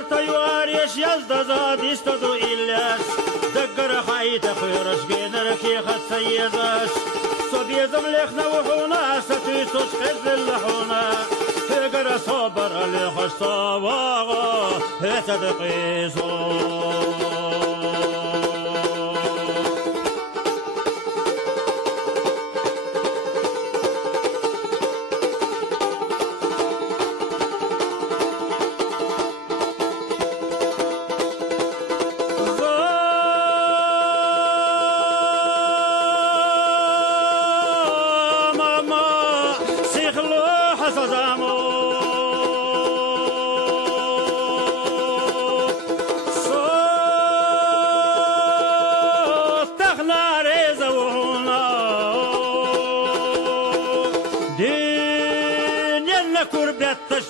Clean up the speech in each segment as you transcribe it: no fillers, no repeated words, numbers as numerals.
شورتا يواريش يزد زاد يستدو إلاش دقر خايت خيرش جينر كي خد سيزش صبيزم لخنا وحونا ستيسوش خز اللحونا تقر صبر اللي خش صواغا هتدقيسو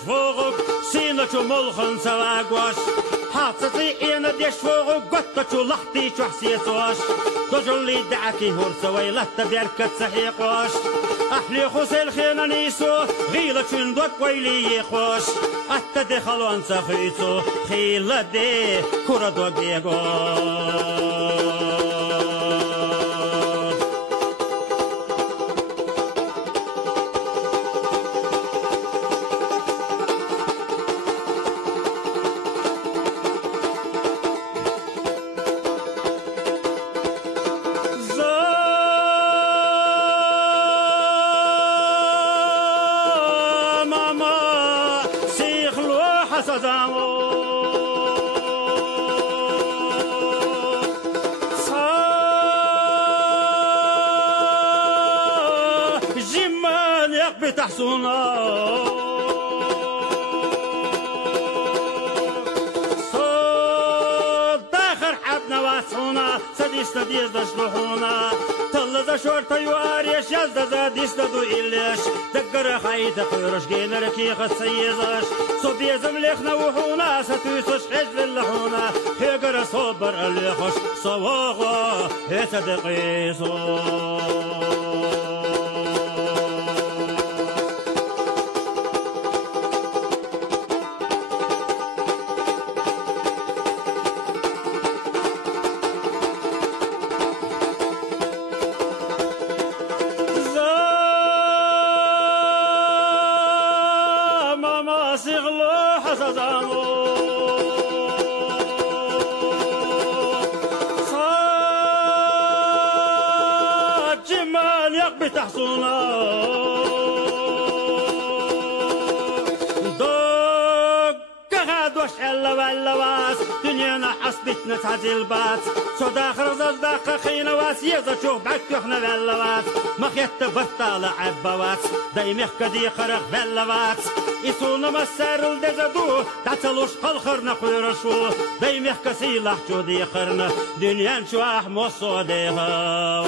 فوق سينك ملخن سواقوش حاطتي انا ديش فوق قطة لحتي حسيسوش تجلي دعكي هرسوي لحتى بيركت سحيقوش احلي خوسي خينا نيسو غيلة شندوك ويلي خوش حتى دي خلوان سخيسو خيلة دي كورة دوك ديقوش بتحسونا صوت داخر حبنا واسونا سديس نديز دشلوحونا تلزا شورتا يواريش يزدا زاديس دو إليش دقر خايت خيرش جينر كي خد سيزش صبيزم لخنا وحونا ستوسش حجل اللحونا خيقر صبر اللي خش صواغا هتدقيسو بتحصونا دوك غاد وش حلا ولا واس دنيانا حسبتنا تعزل بات صدا خرز داقة خينا واس يزا شوف بعد كحنا ولا واس مخيت بطالة عبوات دايمخ كدي خرق ولا وات يسونا مسار الدزدو تعتلوش خلخرنا خيرشو دايمخ كسيلح شو دي خرنا دنيان شو احمصو ديها